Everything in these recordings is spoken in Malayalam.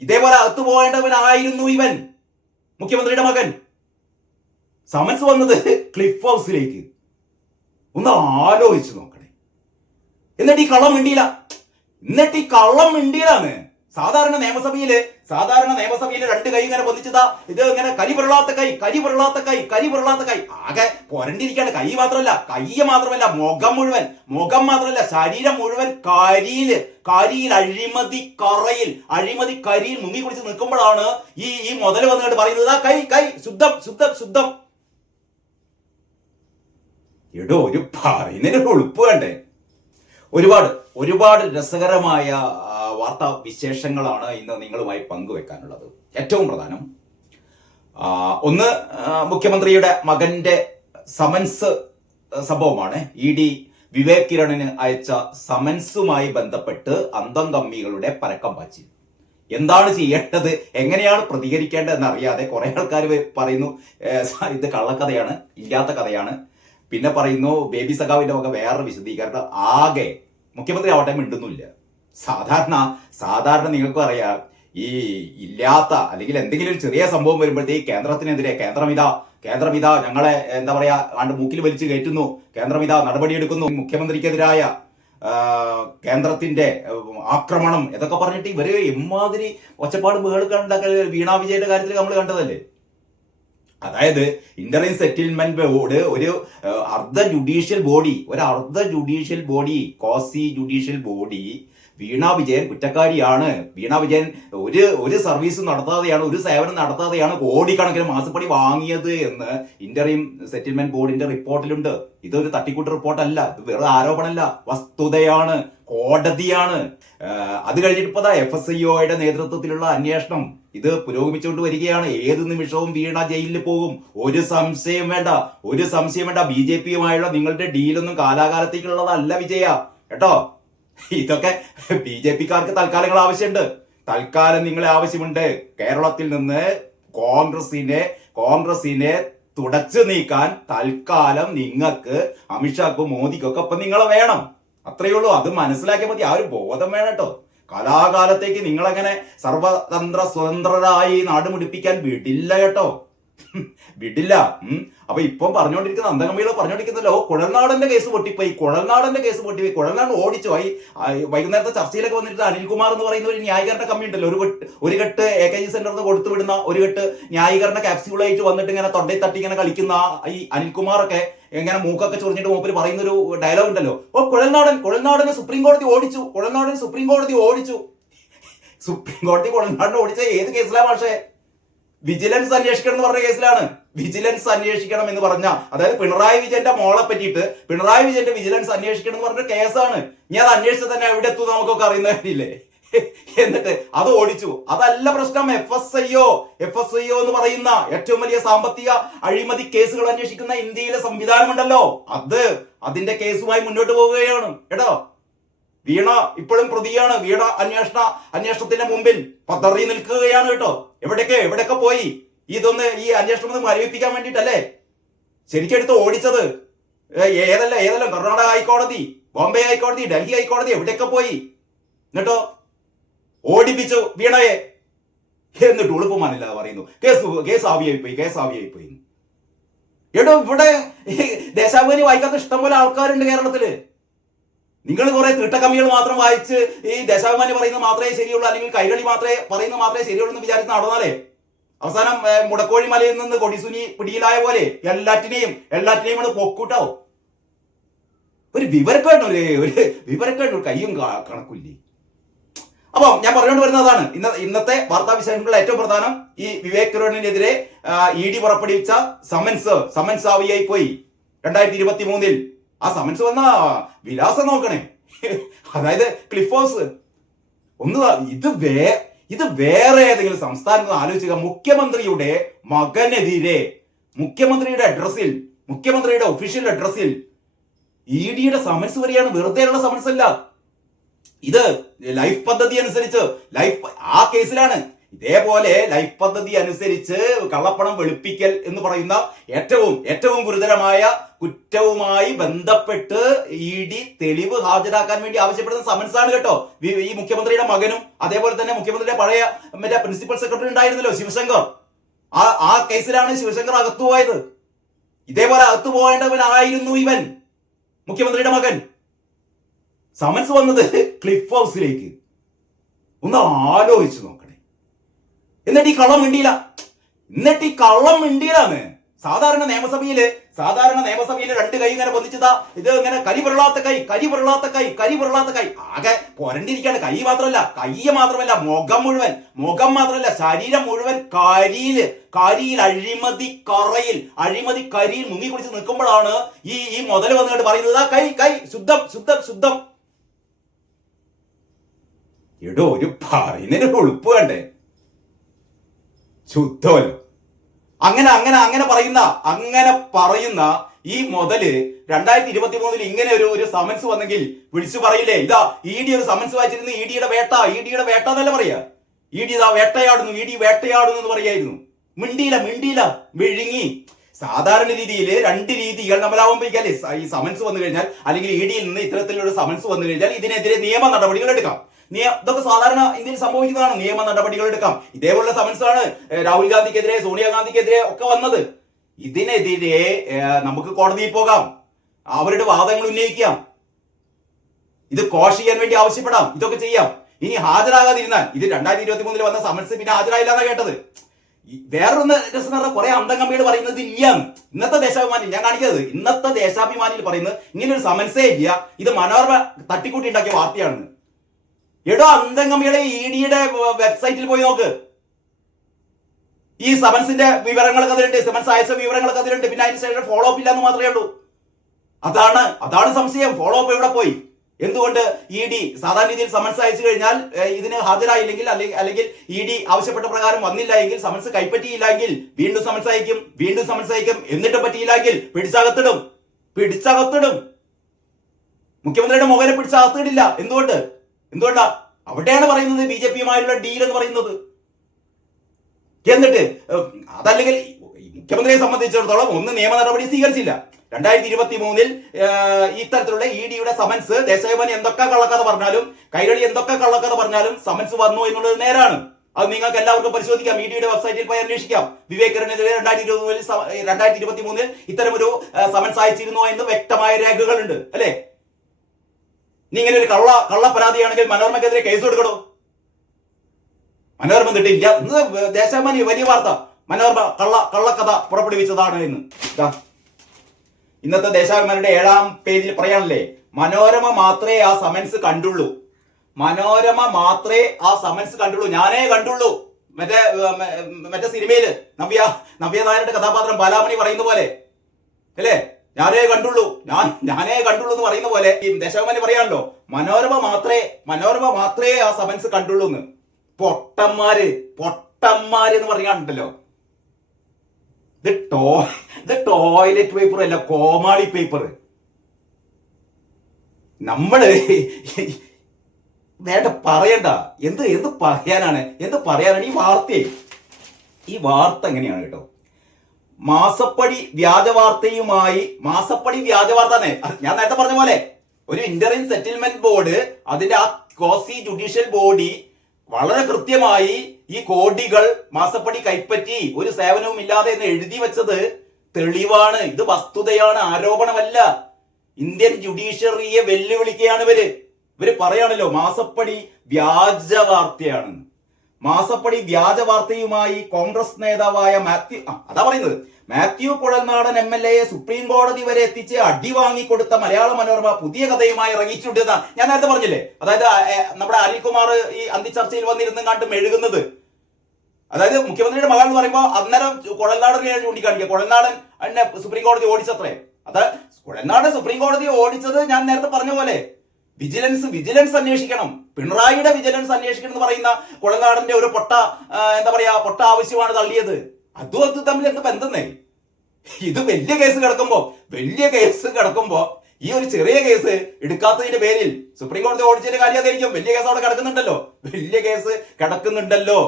ഇതേപോലെ അകത്തു പോകേണ്ടവനായിരുന്നു ഇവൻ. മുഖ്യമന്ത്രിയുടെ മകൻ. സമൻസ് വന്നത് ക്ലിഫ് ഹൗസിലേക്ക്. ഒന്ന് ആലോചിച്ച് നോക്കണേ. എന്നിട്ട് ഈ കള്ളം മിണ്ടിയില്ല. എന്നിട്ട് ഈ കള്ളം മിണ്ടിയില്ലാന്ന്. സാധാരണ നിയമസഭയിൽ സാധാരണ നിയമസഭയിൽ രണ്ട് കൈ ഇങ്ങനെ പൊന്നിച്ചതാ ഇത് ഇങ്ങനെ കരി പുരളാത്ത കൈ കരി പുരളാത്ത കൈ കരി പുരളാത്ത കൈ. ആകെ പൊരണ്ടിരിക്കാണ്. കൈ മാത്രമല്ല കൈ മാത്രമല്ല മുഖം മുഴുവൻ. മുഖം മാത്രമല്ല ശരീരം മുഴുവൻ കരിയിൽ കരിയിൽ അഴിമതി കറയിൽ അഴിമതി കരിയിൽ മുങ്ങി കുടിച്ച് നിൽക്കുമ്പോഴാണ് ഈ ഈ മുതൽ വന്നിട്ട് പറയുന്നത് "ആ കൈ കൈ ശുദ്ധം ശുദ്ധം ശുദ്ധം. എടോ ഒരു പറയുന്നതിന് ഒരു ഉളുപ്പ് വേണ്ടേ? ഒരുപാട് ഒരുപാട് രസകരമായ വാർത്താ വിശേഷങ്ങളാണ് ഇന്ന് നിങ്ങളുമായി പങ്കുവെക്കാനുള്ളത്. ഏറ്റവും പ്രധാനം ഒന്ന് മുഖ്യമന്ത്രിയുടെ മകന്റെ സമൻസ് സംഭവമാണ്. ഇ ഡി വിവേക് കിരണിന് അയച്ച സമൻസുമായി ബന്ധപ്പെട്ട് അന്തം കമ്മികളുടെ പരക്കം പാച്ചി എന്താണ് ചെയ്യേണ്ടത്? എങ്ങനെയാണ് പ്രതികരിക്കേണ്ടതെന്ന് അറിയാതെ കുറെ ആൾക്കാർ പറയുന്നു ഇത് കള്ളക്കഥയാണ് ഇല്ലാത്ത കഥയാണ്. പിന്നെ പറയുന്നു ബേബി സഖാവിന്റെ വക വേറെ വിശദീകരണം. ആകെ മുഖ്യമന്ത്രി ആവട്ടെ മിണ്ടുന്നില്ല സാധാരണ സാധാരണ നിങ്ങൾക്കും അറിയാം. ഈ ഇല്ലാത്ത അല്ലെങ്കിൽ എന്തെങ്കിലും ഒരു ചെറിയ സംഭവം വരുമ്പോഴത്തേക്ക് കേന്ദ്രത്തിനെതിരെ കേന്ദ്രമിത കേന്ദ്രമിത ഞങ്ങളെ എന്താ പറയാ ആണ്ട് മൂക്കിൽ വലിച്ചു കയറ്റുന്നു. കേന്ദ്രമിത നടപടിയെടുക്കുന്നു. മുഖ്യമന്ത്രിക്കെതിരായ കേന്ദ്രത്തിന്റെ ആക്രമണം ഇതൊക്കെ പറഞ്ഞിട്ട് ഇവർ എമ്മാതിരി ഒച്ചപ്പാട് ബഹളുകൾ വീണാ വിജയുടെ കാര്യത്തിൽ നമ്മൾ കണ്ടതല്ലേ? അതായത് ഇന്റർനെറ്റ് സെറ്റിൽമെന്റ് ബോർഡ് ഒരു അർദ്ധ ജുഡീഷ്യൽ ബോഡി ഒരു അർദ്ധ judicial body quasi judicial body Veena Vijayan കുറ്റക്കാരിയാണ്. Veena Vijayan ഒരു ഒരു സർവീസ് നടത്താതെയാണ് ഒരു സേവനം നടത്താതെയാണ് കോടിക്കണക്കിന് മാസപ്പടി വാങ്ങിയത് എന്ന് ഇന്റർവ്യൂ സെറ്റിൽമെന്റ് ബോർഡിന്റെ റിപ്പോർട്ടിലുണ്ട് ഇതൊരു തട്ടിക്കൂട്ട് റിപ്പോർട്ടല്ല ഇത് വെറും ആരോപണമല്ല വസ്തുതയാണ് കോടതിയാണ്. അത് കഴിഞ്ഞിട്ട് ഇപ്പൊ എഫ് എസ് ഐഒയുടെ നേതൃത്വത്തിലുള്ള അന്വേഷണം ഇത് പുരോഗമിച്ചുകൊണ്ട് വരികയാണ്. ഏത് നിമിഷവും വീണ ജയിലിൽ പോകും. ഒരു സംശയം വേണ്ട ഒരു സംശയം വേണ്ട. ബി ജെ പിയുമായുള്ള നിങ്ങളുടെ ഡീലൊന്നും കാലാകാലത്തേക്കുള്ളതല്ല വിജയ. കേട്ടോ? ഇതൊക്കെ ബി ജെ പിക്കാർക്ക് തൽക്കാലങ്ങൾ ആവശ്യമുണ്ട്. തൽക്കാലം നിങ്ങളെ ആവശ്യമുണ്ട്. കേരളത്തിൽ നിന്ന് കോൺഗ്രസിനെ കോൺഗ്രസിനെ തുടച്ചു നീക്കാൻ തൽക്കാലം നിങ്ങൾക്ക് അമിത്ഷാക്കും മോദിക്കൊക്കെ ഇപ്പൊ നിങ്ങളെ വേണം. അത്രയേ ഉള്ളൂ. അത് മനസ്സിലാക്കിയാൽ മതി. ആ ഒരു ബോധം വേണം കേട്ടോ. കലാകാലത്തേക്ക് നിങ്ങളങ്ങനെ സർവതന്ത്ര സ്വതന്ത്രരായി നാടുമുടിപ്പിക്കാൻ വിടില്ല കേട്ടോ. വിടില്ല. അപ്പൊ ഇപ്പം പറഞ്ഞുകൊണ്ടിരിക്കുന്ന അന്തകമ്പികളെ പറഞ്ഞുകൊണ്ടിരിക്കുന്നല്ലോ കുഴൽനാടന്റെ കേസ് പൊട്ടിപ്പോയി കുഴൽനാടന്റെ കേസ് പൊട്ടിപ്പോയി കുഴൽനാട് ഓടിച്ചു. പോയി വൈകുന്നേരത്തെ ചർച്ചയിലൊക്കെ വന്നിട്ട് അനിൽകുമാർ എന്ന് പറയുന്ന ഒരു ന്യായീകരണ കമ്മി ഉണ്ടല്ലോ ഒരു കെട്ട് എ കെ ജി സെന്ററിൽ കൊടുത്തു വിടുന്ന ഒരു കെട്ട് ന്യായീകരണ ക്യാപ്സ്യൂളായിട്ട് വന്നിട്ട് ഇങ്ങനെ തൊണ്ടയിൽ തട്ടി ഇങ്ങനെ കളിക്കുന്ന ഈ അനിൽകുമാറൊക്കെ ഇങ്ങനെ മൂക്കൊക്കെ ചൊറിഞ്ഞിട്ട് മൂപ്പര് പറയുന്ന ഒരു ഡയലോഗ് ഉണ്ടല്ലോ. ഓ കുഴൽനാടൻ കുഴൽനാടനെ സുപ്രീം കോടതി ഓടിച്ചു. കുഴൽനാടൻ സുപ്രീം കോടതി ഓടിച്ചു. സുപ്രീം കോടതി കുഴൽനാടിനെ ഓടിച്ച ഏത് കേസിലാ പക്ഷേ വിജിലൻസ് അന്വേഷിക്കണം എന്ന് പറഞ്ഞ കേസിലാണ്. വിജിലൻസ് അന്വേഷിക്കണം എന്ന് പറഞ്ഞ അതായത് പിണറായി വിജയന്റെ മോളെ പറ്റിയിട്ട് പിണറായി വിജയന്റെ വിജിലൻസ് അന്വേഷിക്കണം എന്ന് പറഞ്ഞ കേസാണ്. ഞാൻ അത് അന്വേഷിച്ചത് തന്നെ എവിടെ എത്തും നമുക്കൊക്കെ അറിയുന്ന കാര്യമില്ലേ എന്നിട്ട് അത് ഓടിച്ചു. അതല്ല പ്രശ്നം. F S I O F S I O എന്ന് പറയുന്ന ഏറ്റവും വലിയ സാമ്പത്തിക അഴിമതി കേസുകൾ അന്വേഷിക്കുന്ന ഇന്ത്യയിലെ സംവിധാനമുണ്ടല്ലോ. അത് അതിന്റെ കേസുമായി മുന്നോട്ട് പോവുകയാണ്. കേട്ടോ വീണ ഇപ്പോഴും പ്രതിയാണ്. വീണ അന്വേഷണ അന്വേഷണത്തിന്റെ മുമ്പിൽ പതറി നിൽക്കുകയാണ് കേട്ടോ. എവിടേക്ക് എവിടെയൊക്കെ പോയി? ഇതൊന്ന് ഈ അന്വേഷണം ഒന്ന് മരവിപ്പിക്കാൻ വേണ്ടിയിട്ടല്ലേ? ശരിക്കെടുത്ത് ഓടിച്ചത്. ഏതല്ല ഏതല്ല കർണാടക ഹൈക്കോടതി ബോംബെ ഹൈക്കോടതി ഡൽഹി ഹൈക്കോടതി എവിടെയൊക്കെ പോയി? എന്നിട്ടോ ഓടിപ്പിച്ചു വീണയെ. എന്നിട്ട് ഉളുപ്പമാനില്ലാതെ പറയുന്നു. കേസ് കേസ് ആവിയായി പോയി കേസ് ആവിയായി പോയി എടോ ഇവിടെ ദേശാഭിമാനി വായിക്കാത്ത ഇഷ്ടംപോലെ ആൾക്കാരുണ്ട് കേരളത്തിൽ. നിങ്ങൾ കുറെ തീട്ടക്കമ്മികൾ മാത്രം വായിച്ച് ഈ ദശാഭിമാനി പറയുന്നത് മാത്രമേ ശരിയുള്ളൂ അല്ലെങ്കിൽ കൈകളി മാത്രമേ പറയുന്നത് മാത്രമേ ശരിയുള്ളൂ എന്ന് വിചാരിച്ച് നടന്നാലേ അവസാനം മുടക്കോഴി മലയിൽ നിന്ന് കൊടിസുനി പിടിയിലായ പോലെ എല്ലാറ്റിനെയും എല്ലാറ്റിനെയും കൂടെ പൊക്കൂട്ടോ? ഒരു വിവരക്കേണ്ട ഒരു ഒരു വിവരക്കേണ്ട ഒരു കയ്യും കണക്കില്ലേ അപ്പം ഞാൻ പറഞ്ഞുകൊണ്ട് വരുന്നതാണ് ഇന്ന ഇന്നത്തെ വാർത്താ വിശേഷങ്ങളിൽ ഏറ്റവും പ്രധാനം ഈ വിവേക് കിരണിനെതിരെ ഇ ഡി പുറപ്പെടുവിച്ച സമൻസ് സമൻസ് ആവിയായി പോയി. രണ്ടായിരത്തി ഇരുപത്തി മൂന്നിൽ ആ സമൻസ് വന്ന വിലാസം നോക്കണേ. അതായത് ക്ലിഫ് ഹൗസ് ഒന്ന് ഇത് വേ ഇത് വേറെ ഏതെങ്കിലും സംസ്ഥാനത്ത് ആലോചിക്കുക. മുഖ്യമന്ത്രിയുടെ മകനെതിരെ മുഖ്യമന്ത്രിയുടെ അഡ്രസ്സിൽ മുഖ്യമന്ത്രിയുടെ ഒഫീഷ്യൽ അഡ്രസ്സിൽ ഇ ഡിയുടെ സമൻസ് വരികയാണ് വെറുതെയുള്ള സമൻസ് അല്ല. ഇത് ലൈഫ് പദ്ധതി അനുസരിച്ച് ലൈഫ് ആ കേസിലാണ് ഇതേപോലെ ലൈഫ് പദ്ധതി അനുസരിച്ച് കള്ളപ്പണം വെളുപ്പിക്കൽ എന്ന് പറയുന്ന ഏറ്റവും ഏറ്റവും ഗുരുതരമായ കുറ്റവുമായി ബന്ധപ്പെട്ട് ഇ ഡി തെളിവ് ഹാജരാക്കാൻ വേണ്ടി ആവശ്യപ്പെടുന്ന സമൻസാണ് കേട്ടോ. ഈ മുഖ്യമന്ത്രിയുടെ മകനും അതേപോലെ തന്നെ മുഖ്യമന്ത്രിയുടെ പഴയ മറ്റേ പ്രിൻസിപ്പൽ സെക്രട്ടറി ഉണ്ടായിരുന്നല്ലോ ശിവശങ്കർ. ആ ആ കേസിലാണ് ശിവശങ്കർ അകത്തു പോയത്. ഇതേപോലെ അകത്തു പോകേണ്ടവനായിരുന്നു ഇവൻ മുഖ്യമന്ത്രിയുടെ മകൻ. സമൻസ് വന്നത് ക്ലിഫ് ഹൗസിലേക്ക് ഒന്ന് ആലോചിച്ചു എന്നിട്ട് ഈ കള്ളം മിണ്ടിയില്ല. എന്നിട്ട് ഈ കള്ളം മിണ്ടിയില്ലാന്ന്. സാധാരണ നിയമസഭയിൽ സാധാരണ നിയമസഭയിൽ രണ്ട് കൈ ഇങ്ങനെ പൊന്നിച്ചതാ ഇത് ഇങ്ങനെ കരി പുരളാത്ത കൈ കരി പുരളാത്ത കൈ കരി പുരളാത്ത കൈ. ആകെ പുരണ്ടിരിക്കാണ്. കൈ മാത്രമല്ല കയ്യ മാത്രമല്ല മുഖം മുഴുവൻ. മുഖം മാത്രമല്ല ശരീരം മുഴുവൻ കരിയിൽ കരിയിൽ അഴിമതി കറയിൽ അഴിമതി കരിയിൽ മുങ്ങി കുടിച്ച് നിൽക്കുമ്പോഴാണ് ഈ ഈ മുതൽ വന്നുകൊണ്ട് പറയുന്നത്. "ആ കൈ കൈ ശുദ്ധം ശുദ്ധം ശുദ്ധം. എടോ ഒരു പറയുന്നതിന് ഉളുപ്പ് വേണ്ടേ? ശുദ്ധമല്ലോ അങ്ങനെ അങ്ങനെ അങ്ങനെ പറയുന്ന അങ്ങനെ പറയുന്ന ഈ മുതൽ രണ്ടായിരത്തി ഇരുപത്തി മൂന്നിൽ ഇങ്ങനെ ഒരു ഒരു സമൻസ് വന്നെങ്കിൽ വിളിച്ചു പറയില്ലേ? ഇതാ ഇ ഡി ഒരു സമൻസ് വായിച്ചിരുന്നു ഇ ഡിയുടെ വേട്ട ഇ ഡിയുടെ വേട്ട എന്നല്ല പറയാ? ഇ ഡി ഇതാ വേട്ടയാടുന്നു ഇ ഡി വേട്ടയാടുന്നു എന്ന് പറയായിരുന്നു. മിണ്ടിയില്ല മിണ്ടിയില്ല വിഴുങ്ങി. സാധാരണ രീതിയിൽ രണ്ട് രീതികൾ നമ്മളാവുമ്പോഴേക്കല്ലേ ഈ സമൻസ് വന്നു കഴിഞ്ഞാൽ അല്ലെങ്കിൽ ഇ ഡിയിൽ നിന്ന് ഇത്തരത്തിലുള്ള സമൻസ് വന്നു കഴിഞ്ഞാൽ ഇതിനെതിരെ നിയമ നടപടികൾ എടുക്കാം. ഇതൊക്കെ സാധാരണ ഇന്ത്യയിൽ സംഭവിക്കുന്നതാണ്. നിയമ നടപടികൾ എടുക്കാം. ഇതേപോലുള്ള സമൻസാണ് രാഹുൽ ഗാന്ധിക്കെതിരെ സോണിയാഗാന്ധിക്കെതിരെ ഒക്കെ വന്നത്. ഇതിനെതിരെ നമുക്ക് കോടതിയിൽ പോകാം. അവരുടെ വാദങ്ങൾ ഉന്നയിക്കാം. ഇത് കോഷ് ചെയ്യാൻ വേണ്ടി ആവശ്യപ്പെടാം. ഇതൊക്കെ ചെയ്യാം. ഇനി ഹാജരാകാതിരുന്നാൽ ഇത് രണ്ടായിരത്തി ഇരുപത്തി മൂന്നിൽ വന്ന സമൻസ് പിന്നെ ഹാജരായില്ല എന്നാ കേട്ടത്. വേറൊന്ന് രസം പറഞ്ഞാൽ കുറെ അന്തംഗമ്മികൾ പറയുന്നത് ഇല്ലാന്ന് ഇന്നത്തെ ദേശാഭിമാനി ഞാൻ കാണിക്കുന്നത് ഇന്നത്തെ ദേശാഭിമാനിയിൽ പറയുന്നത് ഇങ്ങനെ ഒരു സമൻസേ ഇല്ല. ഇത് മനോരമ തട്ടിക്കൂട്ടി ഉണ്ടാക്കിയ വാർത്തയാണെന്ന്. എടോ അന്തംഗമിയുടെ ഇ ഡിയുടെ വെബ്സൈറ്റിൽ പോയി നോക്ക്. ഈ സെവൻസിന്റെ വിവരങ്ങളൊക്കെ അതിലുണ്ട്. സെവൻസ് അയച്ച വിവരങ്ങളൊക്കെ അതിലുണ്ട്. പിന്നെ അതിന് ശേഷം ഫോളോ അപ്പ് ഇല്ലാന്ന് മാത്രമേ ഉള്ളൂ. അതാണ് അതാണ് സംശയം. ഫോളോ അപ്പ് എവിടെ പോയി? എന്തുകൊണ്ട് ഇ ഡി സാധാരണ രീതിയിൽ സമൻസ് അയച്ചു കഴിഞ്ഞാൽ ഇതിന് ഹാജരായില്ലെങ്കിൽ അല്ലെങ്കിൽ അല്ലെങ്കിൽ ഇ ഡി ആവശ്യപ്പെട്ട പ്രകാരം വന്നില്ല എങ്കിൽ സമൻസ് കൈപ്പറ്റിയില്ല എങ്കിൽ വീണ്ടും സമൻസ് അയക്കും വീണ്ടും സമൻസ് അയക്കും. എന്നിട്ട് പറ്റിയില്ല എങ്കിൽ പിടിച്ചകത്തിടും. പിടിച്ചകത്തിടും. മുഖ്യമന്ത്രിയുടെ മുഖേന പിടിച്ചകത്തിടില്ല. എന്തുകൊണ്ട്? എന്തുകൊണ്ടാ? അവിടെയാണ് പറയുന്നത് ബി ജെ പിയുമായുള്ള ഡീൽ എന്ന് പറയുന്നത്. എന്നിട്ട് അതല്ലെങ്കിൽ മുഖ്യമന്ത്രിയെ സംബന്ധിച്ചിടത്തോളം ഒന്ന് നിയമ നടപടി സ്വീകരിച്ചില്ല. രണ്ടായിരത്തി ഇരുപത്തി മൂന്നിൽ ഇത്തരത്തിലുള്ള ഇ ഡിയുടെ സമൻസ് ദേശഭവൻ എന്തൊക്കെ കള്ളക്കഥ പറഞ്ഞാലും കൈരളി എന്തൊക്കെ കള്ളക്കഥ പറഞ്ഞാലും സമൻസ് വന്നു എന്നുള്ളത് നേരാണ്. അത് നിങ്ങൾക്ക് എല്ലാവർക്കും പരിശോധിക്കാം. ഇ ഡിയുടെ വെബ്സൈറ്റിൽ പോയി അന്വേഷിക്കാം. വിവേകരനെതിരെ രണ്ടായിരത്തി ഇരുപത്തി മൂന്നിൽ രണ്ടായിരത്തി ഇരുപത്തി മൂന്നിൽ ഇത്തരമൊരു സമൻസ് അയച്ചിരുന്നു എന്ന് വ്യക്തമായ രേഖകളുണ്ട്. അല്ലേ? നീ ഇങ്ങനെ ഒരു കള്ള കള്ള പരാതിയാണെങ്കിൽ മനോരമക്കെതിരെ കേസ് കൊടുക്കണോ മനോരമ കിട്ടിയില്ല ദേശാഭിമാനി വലിയ വാർത്ത. മനോരമ കള്ള കള്ളക്കഥ പുറപ്പെടുവിച്ചതാണ് എന്ന് ഇന്നത്തെ ദേശാഭിമാനിയുടെ ഏഴാം പേജിൽ പറയാനല്ലേ? മനോരമ മാത്രമേ ആ സമൻസ് കണ്ടുള്ളൂ. മനോരമ മാത്രമേ ആ സമൻസ് കണ്ടുള്ളൂ. ഞാനേ കണ്ടുള്ളൂ. മറ്റേ മറ്റേ സിനിമയിൽ നവ്യ നവ്യ നായരുടെ കഥാപാത്രം ബാലാമണി പറയുന്ന പോലെ. അല്ലേ? ഞാനേ കണ്ടുള്ളൂ. ഞാൻ ഞാനേ കണ്ടുള്ളൂ എന്ന് പറയുന്ന പോലെ ഈ ദേശാഭിമാനി പറയാണല്ലോ. മനോരമ മാത്രമേ മനോരമ മാത്രമേ ആ സമൻസ് കണ്ടുള്ളൂ എന്ന്. പൊട്ടന്മാര് പൊട്ടന്മാര് എന്ന് പറയാണ്ടല്ലോ ടോ ടോയ്ലറ്റ് പേപ്പർ അല്ല കോമാളി പേപ്പർ നമ്മൾ വേണ്ട പറയണ്ട. എന്ത് എന്ത് പറയാനാണ്? എന്ത് പറയാനാണ്? ഈ വാർത്തയെ. ഈ വാർത്ത എങ്ങനെയാണ് കേട്ടോ? മാസപ്പടി വ്യാജ വാർത്തയുമായി മാസപ്പടി വ്യാജ വാർത്ത തന്നെ ഞാൻ നേരത്തെ പറഞ്ഞ പോലെ ഒരു ഇന്ററിൻ സെറ്റിൽമെന്റ് ബോർഡ് അതിന്റെ ആ കോസി ജുഡീഷ്യൽ ബോഡി വളരെ കൃത്യമായി ഈ കോടികൾ മാസപ്പടി കൈപ്പറ്റി ഒരു സേവനവും ഇല്ലാതെ എന്ന് എഴുതി വെച്ചത് തെളിവാണ്. ഇത് വസ്തുതയാണ് ആരോപണമല്ല. ഇന്ത്യൻ ജുഡീഷ്യറിയെ വെല്ലുവിളിക്കുകയാണ് ഇവർ. ഇവർ പറയാണല്ലോ മാസപ്പടി വ്യാജ വാർത്തയാണ് മാസപ്പടി വ്യാജ വാർത്തയുമായി കോൺഗ്രസ് നേതാവായ മാത്യു അതാ പറയുന്നത്. മാത്യു കുഴൽനാടൻ എം എൽ എയെ സുപ്രീം കോടതി വരെ എത്തിച്ച് അടി വാങ്ങിക്കൊടുത്ത മലയാള മനോരമ പുതിയ കഥയുമായി ഇറങ്ങിയിട്ടുണ്ടെന്ന ഞാൻ നേരത്തെ പറഞ്ഞില്ലേ? അതായത് നമ്മുടെ അനിൽകുമാർ ഈ അന്തിച്ചർച്ചയിൽ വന്നിരുന്നും കണ്ട് മെഴുകുന്നത്. അതായത് മുഖ്യമന്ത്രിയുടെ മകൾ എന്ന് പറയുമ്പോൾ അന്നേരം കുഴൽനാടനെ ചൂണ്ടിക്കാണിക്കുക. കുഴൽനാടൻ എന്നെ സുപ്രീം കോടതി ഓടിച്ചത്രേ. അത് കുഴൽനാടൻ സുപ്രീം കോടതി ഓടിച്ചത് ഞാൻ നേരത്തെ പറഞ്ഞ പോലെ. വിജിലൻസ് വിജിലൻസ് അന്വേഷിക്കണം. പിണറായിയുടെ വിജിലൻസ് അന്വേഷിക്കണം എന്ന് പറയുന്ന കുഴൽനാടന്റെ ഒരു പൊട്ട എന്താ പറയാ പൊട്ട ആവശ്യമാണ് തള്ളിയത്. അതും അത് തമ്മിൽ എന്ത് ബന്ധന്നേ ഇത് വലിയ കേസ് കിടക്കുമ്പോ വലിയ കേസ് കിടക്കുമ്പോ ഈ ഒരു ചെറിയ കേസ് എടുക്കാത്തതിന്റെ പേരിൽ സുപ്രീം കോടതി ഓടിച്ചതിന്റെ കാര്യം അതായിരിക്കും. വലിയ കേസ് അവിടെ കിടക്കുന്നുണ്ടല്ലോ. വലിയ കേസ് കിടക്കുന്നുണ്ടല്ലോ.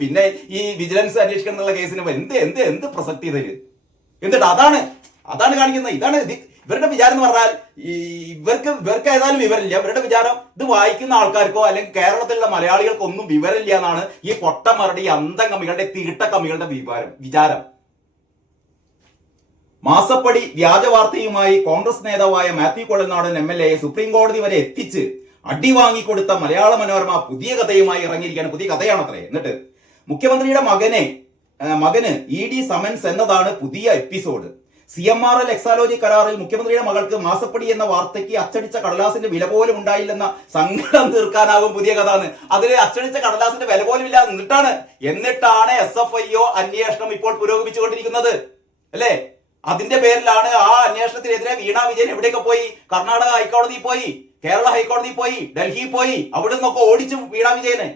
പിന്നെ ഈ വിജിലൻസ് അന്വേഷിക്കണം എന്നുള്ള കേസിന് എന്ത് എന്ത് എന്ത് പ്രസക്തി ഇതിൽ? എന്നിട്ട് അതാണ് അതാണ് കാണിക്കുന്നത്. ഇതാണ് ഇത് ഇവരുടെ വിചാരം എന്ന് പറഞ്ഞാൽ ഇവർക്ക് ഇവർക്ക് ഏതായാലും വിവരമില്ല. ഇവരുടെ വിചാരം ഇത് വായിക്കുന്ന ആൾക്കാർക്കോ അല്ലെങ്കിൽ കേരളത്തിലുള്ള മലയാളികൾക്കോ ഒന്നും വിവരമില്ല എന്നാണ് ഈ പൊട്ടമറുടെ ഈ അന്തംകമ്മികളുടെ തീട്ടക്കമ്മികളുടെ വിവരം വിചാരം. മാസപ്പടി വ്യാജ വാർത്തയുമായി കോൺഗ്രസ് നേതാവായ Mathew Kuzhalnadan M L A supreme കോടതി വരെ എത്തിച്ച് അടി വാങ്ങിക്കൊടുത്ത മലയാള മനോരമ പുതിയ കഥയുമായി ഇറങ്ങിയിരിക്കുകയാണ്. പുതിയ കഥയാണത്രേ. എന്നിട്ട് മുഖ്യമന്ത്രിയുടെ മകനെ മകന് ഇ ഡി സമൻസ് എന്നതാണ് പുതിയ episode. C M R L Exalogic കരാറിൽ മുഖ്യമന്ത്രിയുടെ മകൾക്ക് മാസപ്പടി എന്ന വാർത്തയ്ക്ക് അച്ചടിച്ച കടലാസിന്റെ വില പോലും ഉണ്ടായില്ലെന്ന സങ്കടം തീർക്കാനാകും പുതിയ കഥ എന്ന് അതിൽ അച്ചടിച്ച കടലാസിന്റെ വില പോലും ഇല്ല എന്നിട്ടാണ്. എന്നിട്ടാണ് എസ് എഫ് ഐ ഒ അന്വേഷണം ഇപ്പോൾ പുരോഗമിച്ചുകൊണ്ടിരിക്കുന്നത്. അല്ലേ? അതിന്റെ പേരിലാണ് ആ അന്വേഷണത്തിനെതിരെ വീണ വിജയൻ എവിടെയൊക്കെ പോയി? കർണാടക ഹൈക്കോടതിയിൽ പോയി കേരള ഹൈക്കോടതിയിൽ പോയി ഡൽഹിയിൽ പോയി അവിടെ നിന്നൊക്കെ ഓടിച്ചു വീണ വിജയനെ.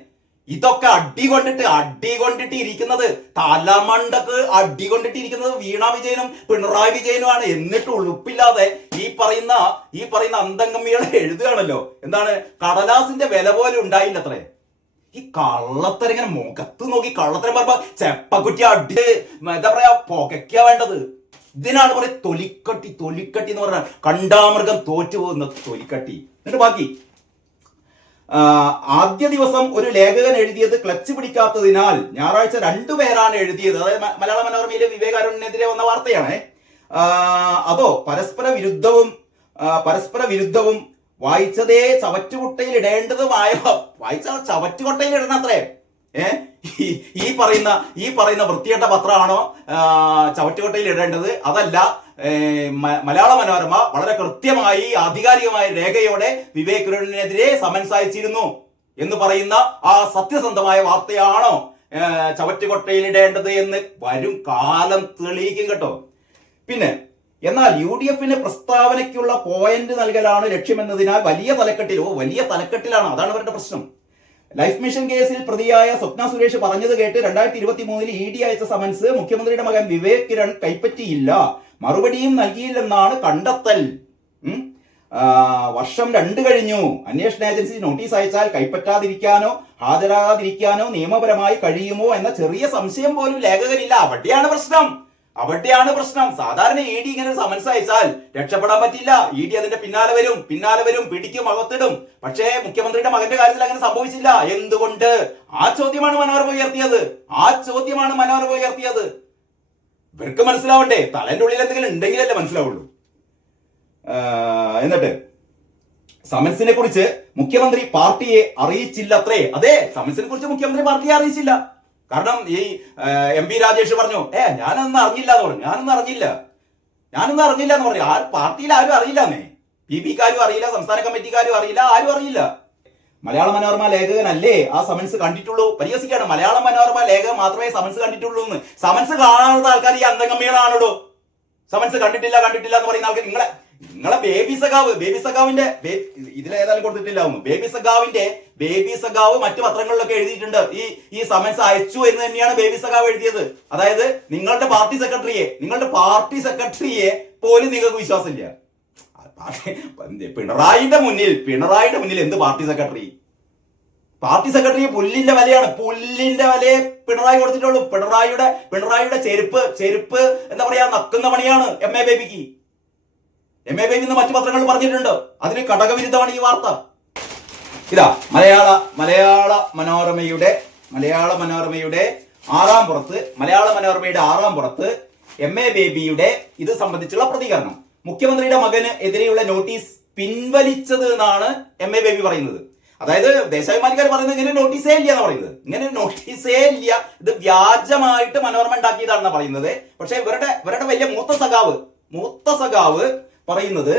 ഇതൊക്കെ അടി കൊണ്ടിട്ട് അടി കൊണ്ടിട്ട് ഇരിക്കുന്നത് തലമണ്ടക്ക് അടി കൊണ്ടിട്ട് ഇരിക്കുന്നത് വീണ വിജയനും പിണറായി വിജയനുമാണ്. എന്നിട്ട് ഉളുപ്പില്ലാതെ ഈ പറയുന്ന ഈ പറയുന്ന അന്തംഗമ്മികളെ എഴുതുകയാണല്ലോ. എന്താണ്? കടലാസിന്റെ വില പോലും ഉണ്ടായില്ല അത്രേ ഈ കള്ളത്തരം ഇങ്ങനെ മുഖത്ത് നോക്കി കള്ളത്തരം പറയുമ്പോ ചെപ്പക്കുറ്റി അടി എന്താ പറയാ പുകയ്ക്ക വേണ്ടത്. ഇതിനാണ് പറയാ തൊലിക്കട്ടി തൊലിക്കട്ടി എന്ന് പറഞ്ഞാൽ കണ്ടാമൃഗം തോറ്റു പോകുന്ന തൊലിക്കട്ടി. എന്നിട്ട് ബാക്കി ആദ്യ ദിവസം ഒരു ലേഖകൻ എഴുതിയത് ക്ലച്ച് പിടിക്കാത്തതിനാൽ ഞായറാഴ്ച രണ്ടുപേരാണ് എഴുതിയത്. അതായത് മലയാള മനോരമയിലെ വിവേകാരുണ്യനെതിരെ വന്ന വാർത്തയാണ്. അതോ പരസ്പര വിരുദ്ധവും പരസ്പര വിരുദ്ധവും വായിച്ചതേ ചവറ്റുകുട്ടയിൽ ഇടേണ്ടതുമായ വായിച്ച ചവറ്റുകൊട്ടയിൽ ഇടണം അത്രേ ഏ? ഈ- പറയുന്ന ഈ പറയുന്ന വൃത്തികെട്ട പത്രമാണോ ചവറ്റുകൊട്ടയിൽ ഇടേണ്ടത്? അതല്ല മലയാള മനോരമ വളരെ കൃത്യമായി ആധികാരികമായ രേഖയോടെ വിവേക് വിവേകിനെതിരെ സമൻസ് അയച്ചിരുന്നു എന്ന് പറയുന്ന ആ സത്യസന്ധമായ വാർത്തയാണോ ചവറ്റുകൊട്ടയിലിടേണ്ടത് എന്ന് വരും കാലം തെളിയിക്കും കേട്ടോ. പിന്നെ എന്നാൽ യു ഡി എഫിന് പ്രസ്താവനയ്ക്കുള്ള പോയിന്റ് നൽകലാണ് ലക്ഷ്യമെന്നതിനാൽ വലിയ തലക്കെട്ടിൽ ഓ വലിയ തലക്കെട്ടിലാണ്. അതാണ് അവരുടെ പ്രശ്നം. ലൈഫ് മിഷൻ കേസിൽ പ്രതിയായ സ്വപ്ന സുരേഷ് പറഞ്ഞത് കേട്ട് രണ്ടായിരത്തി ഇരുപത്തി മൂന്നിൽ ഇ ഡി അയച്ച സമൻസ് മുഖ്യമന്ത്രിയുടെ മകൻ വിവേക് കിരൺ കൈപ്പറ്റിയില്ല. മറുപടിയും നൽകിയില്ലെന്നാണ് കണ്ടെത്തൽ. വർഷം രണ്ട് കഴിഞ്ഞു. അന്വേഷണ ഏജൻസി നോട്ടീസ് അയച്ചാൽ കൈപ്പറ്റാതിരിക്കാനോ ഹാജരാകാതിരിക്കാനോ നിയമപരമായി കഴിയുമോ എന്ന ചെറിയ സംശയം പോലും ലേഖകനില്ല അവിടെയാണ് പ്രശ്നം. അവിടെയാണ് പ്രശ്നം. സാധാരണ ഇ ഡി ഇങ്ങനെ സമൻസ് അയച്ചാൽ രക്ഷപ്പെടാൻ പറ്റില്ല. ഇ ഡി അതിന്റെ പിന്നാലെ വരും. പിന്നാലെ വരും. പിടിക്കും അകത്തിടും. പക്ഷേ മുഖ്യമന്ത്രിയുടെ മകന്റെ കാര്യത്തിൽ അങ്ങനെ സംഭവിച്ചില്ല. എന്തുകൊണ്ട്? ആ ചോദ്യമാണ് മനോരമ ഉയർത്തിയത്. ആ ചോദ്യമാണ് മനോരമ ഉയർത്തിയത്. ഇവർക്ക് മനസ്സിലാവണ്ടേ? തലന്റെ ഉള്ളിൽ എന്തെങ്കിലും ഉണ്ടെങ്കിലല്ലേ മനസ്സിലാവുള്ളൂ. എന്നിട്ട് സമൻസിനെ കുറിച്ച് മുഖ്യമന്ത്രി പാർട്ടിയെ അറിയിച്ചില്ല അത്രേ അതെ സമൻസിനെ കുറിച്ച് മുഖ്യമന്ത്രി പാർട്ടിയെ അറിയിച്ചില്ല. കാരണം ഈ എം പി രാജേഷ് പറഞ്ഞു ഏ ഞാനൊന്നും അറിഞ്ഞില്ല എന്ന് പറഞ്ഞു. ഞാനൊന്നും അറിഞ്ഞില്ല. ഞാനൊന്നും അറിഞ്ഞില്ല എന്ന് പറഞ്ഞു. ആ പാർട്ടിയിൽ ആരും അറിയില്ല എന്നേ പി പിക്കാരും അറിയില്ല സംസ്ഥാന കമ്മിറ്റിക്കാരും അറിയില്ല ആരും അറിയില്ല. മലയാള മനോരമ ലേഖകനല്ലേ? ആ സമൻസ് കണ്ടിട്ടുള്ളൂ. പരിഹസിക്കാണ് മലയാള മനോരമ ലേഖകൻ മാത്രമേ സമൻസ് കണ്ടിട്ടുള്ളൂ എന്ന്. സമൻസ് കാണാത്ത ആൾക്കാർ ഈ അന്തംഗമ്മികളാണല്ലോ സമൻസ് കണ്ടിട്ടില്ല കണ്ടിട്ടില്ല എന്ന് പറയുന്ന ആൾക്കാർ നിങ്ങളെ നിങ്ങളെ ബേബി സഖാവ് ബേബി സഖാവിന്റെ ഇതിലേതായാലും കൊടുത്തിട്ടില്ല ബേബി സഖാവിന്റെ ബേബി സഖാവ് മറ്റു പത്രങ്ങളിലൊക്കെ എഴുതിയിട്ടുണ്ട്. ഈ ഈ സമൻസ് അയച്ചു എന്ന് തന്നെയാണ് ബേബി സഖാവ് എഴുതിയത്. അതായത് നിങ്ങളുടെ പാർട്ടി സെക്രട്ടറിയെ നിങ്ങളുടെ പാർട്ടി സെക്രട്ടറിയെ പോലും നിങ്ങൾക്ക് വിശ്വാസമില്ല. പിണറായിയുടെ മുന്നിൽ പിണറായിയുടെ മുന്നിൽ എന്ത് പാർട്ടി സെക്രട്ടറി? പാർട്ടി സെക്രട്ടറി പുല്ലിന്റെ വലയാണ്. പുല്ലിന്റെ വലയെ പിണറായി കൊടുത്തിട്ടുള്ളൂ. പിണറായിയുടെ പിണറായിയുടെ ചെരുപ്പ് ചെരുപ്പ് എന്താ പറയാ നക്കുന്ന പണിയാണ് എം എ ബേബിക്ക് എം എ ബേബി എന്ന് മറ്റു പത്രങ്ങൾ പറഞ്ഞിട്ടുണ്ട്. അതിന് ഘടകവിരുദ്ധമാണ് ഈ വാർത്ത. ഇതാ മലയാള മലയാള മനോരമയുടെ മലയാള മനോരമയുടെ ആറാം പുറത്ത് മലയാള മനോരമയുടെ ആറാം പുറത്ത് എം എ ബേബിയുടെ ഇത് സംബന്ധിച്ചുള്ള പ്രതികരണം. മുഖ്യമന്ത്രിയുടെ മകന് എതിരെയുള്ള നോട്ടീസ് പിൻവലിച്ചത് എന്നാണ് എം എ ബേബി പറയുന്നത്. അതായത് ദേശാഭിമാനിക്കാർ പറയുന്നത് ഇങ്ങനെ നോട്ടീസേ ഇല്ല എന്നാണ് പറയുന്നത്. ഇങ്ങനെ നോട്ടീസേ ഇല്ല. ഇത് വ്യാജമായിട്ട് മനോരമ ഉണ്ടാക്കിയതാണെന്ന് പറയുന്നത്. പക്ഷേ ഇവരുടെ ഇവരുടെ വലിയ മൂത്ത സഖാവ് മൂത്ത സഖാവ് പറയുന്നത്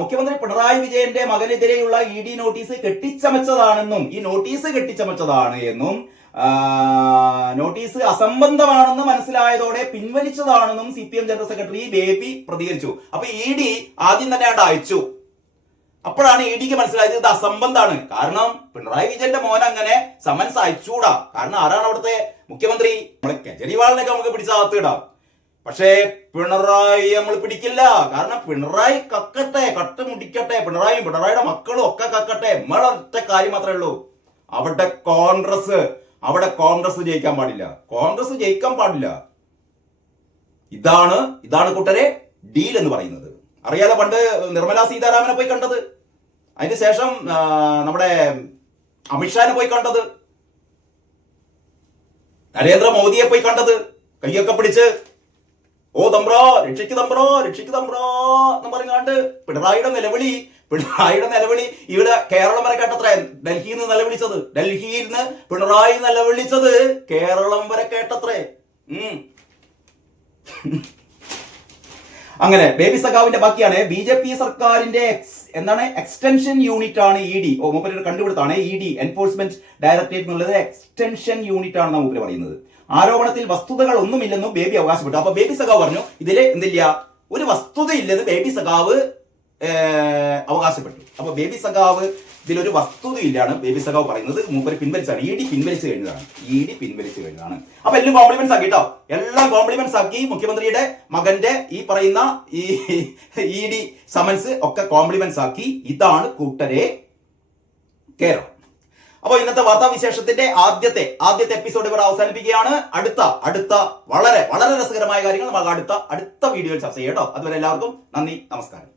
മുഖ്യമന്ത്രി പിണറായി വിജയന്റെ മകനെതിരെയുള്ള ഇ ഡി നോട്ടീസ് കെട്ടിച്ചമച്ചതാണെന്നും ഈ നോട്ടീസ് കെട്ടിച്ചമച്ചതാണ് എന്നും നോട്ടീസ് അസംബന്ധമാണെന്ന് മനസ്സിലായതോടെ പിൻവലിച്ചതാണെന്നും C P M general secretary Baby പ്രതികരിച്ചു. അപ്പൊ ഇ ഡി ആദ്യം തന്നെ അങ്ങോട്ട് അയച്ചു. അപ്പോഴാണ് ഇ ഡിക്ക് മനസ്സിലായത് ഇത് അസംബന്ധാണ്. കാരണം പിണറായി വിജയന്റെ മോൻ അങ്ങനെ സമൻസ് അയച്ചൂടാ. കാരണം ആരാണ് അവിടുത്തെ മുഖ്യമന്ത്രി? നമ്മളെ കെജ്രിവാളിനൊക്കെ നമുക്ക് പിടിച്ചാത്തിടാം പക്ഷേ പിണറായി നമ്മൾ പിടിക്കില്ല. കാരണം പിണറായി കക്കട്ടെ കട്ട് മുടിക്കട്ടെ. പിണറായി പിണറായിയുടെ മക്കളും ഒക്കെ കക്കട്ടെ. നമ്മളൊറ്റ കാര്യം മാത്രമേ ഉള്ളൂ. അവിടെ കോൺഗ്രസ്. അവിടെ കോൺഗ്രസ് ജയിക്കാൻ പാടില്ല. കോൺഗ്രസ് ജയിക്കാൻ പാടില്ല. ഇതാണ് ഇതാണ് കൂട്ടരെ ഡീൽ എന്ന് പറയുന്നത്. അറിയാതെ പണ്ട് നിർമ്മലാ സീതാരാമനെ പോയി കണ്ടത്? അതിന് ശേഷം നമ്മുടെ അമിത്ഷാനെ പോയി കണ്ടത്? നരേന്ദ്രമോദിയെ പോയി കണ്ടത്? കയ്യൊക്കെ പിടിച്ച് ഓ തമ്പ്രോ രക്ഷിക്ക് തമ്പ്രോ രക്ഷിക്ക് തമ്പ്രോ എന്ന് പറഞ്ഞാണ്ട് പിണറായിയുടെ നിലവിളി പിണറായിയുടെ നിലവിളി ഇവിടെ കേരളം വരെ കേട്ടത്ര. ഡൽഹിയിൽ നിന്ന് നിലവിളിച്ചത്. ഡൽഹിയിൽ നിന്ന് പിണറായി നിലവിളിച്ചത് കേരളം വരെ കേട്ടത്രേ. ഉം. അങ്ങനെ ബേബി സഖാവിന്റെ ബാക്കിയാണ്. ബി ജെ പി സർക്കാരിന്റെ എന്താണ്? എക്സ്റ്റൻഷൻ യൂണിറ്റ് ആണ് ഇ ഡി ഓ മൂപ്പര് കണ്ടുപിടുത്താണ്. ഇ ഡി എൻഫോഴ്സ്മെന്റ് ഡയറക്ടറേറ്റ് എന്നുള്ളത് എക്സ്റ്റൻഷൻ യൂണിറ്റ് ആണെന്ന് മൂപ്പര് പറയുന്നത്. ആരോപണത്തിൽ വസ്തുതകൾ ഒന്നുമില്ലെന്നും ബേബി അവകാശപ്പെട്ടു. അപ്പൊ ബേബി സഖാവ് പറഞ്ഞു ഇതിൽ എന്തില്ല? ഒരു വസ്തുതയില്ലെന്ന് ബേബി സഖാവ് അവകാശപ്പെട്ടു. അപ്പൊ ബേബി സഖാവ് ഇതിലൊരു വസ്തുതയില്ലാണ് ബേബി സഖാവ് പറയുന്നത്. മൂപ്പര് പിൻവലിച്ചാണ് ഇ ഡി പിൻവലിച്ചു കഴിഞ്ഞതാണ്. ഇ ഡി പിൻവലിച്ചു കഴിഞ്ഞതാണ്. അപ്പൊ എല്ലാം കോംപ്ലിമെന്റ്സ് ആക്കി കേട്ടോ എല്ലാം കോംപ്ലിമെന്റ്സ് ആക്കി മുഖ്യമന്ത്രിയുടെ മകന്റെ ഈ പറയുന്ന ഈ ഇ ഡി സമൻസ് ഒക്കെ കോംപ്ലിമെന്റ്സ് ആക്കി. ഇതാണ് കൂട്ടരെ കേരളം. അപ്പോൾ ഇന്നത്തെ വാർത്താ വിശേഷത്തിന്റെ ആദ്യത്തെ ആദ്യത്തെ എപ്പിസോഡ് ഇവിടെ അവസാനിപ്പിക്കുകയാണ്. അടുത്ത അടുത്ത വളരെ വളരെ രസകരമായ കാര്യങ്ങൾ നമുക്ക് അടുത്ത അടുത്ത വീഡിയോയിൽ ചർച്ച ചെയ്യാം കേട്ടോ അതുവരെ എല്ലാവർക്കും നന്ദി നമസ്കാരം.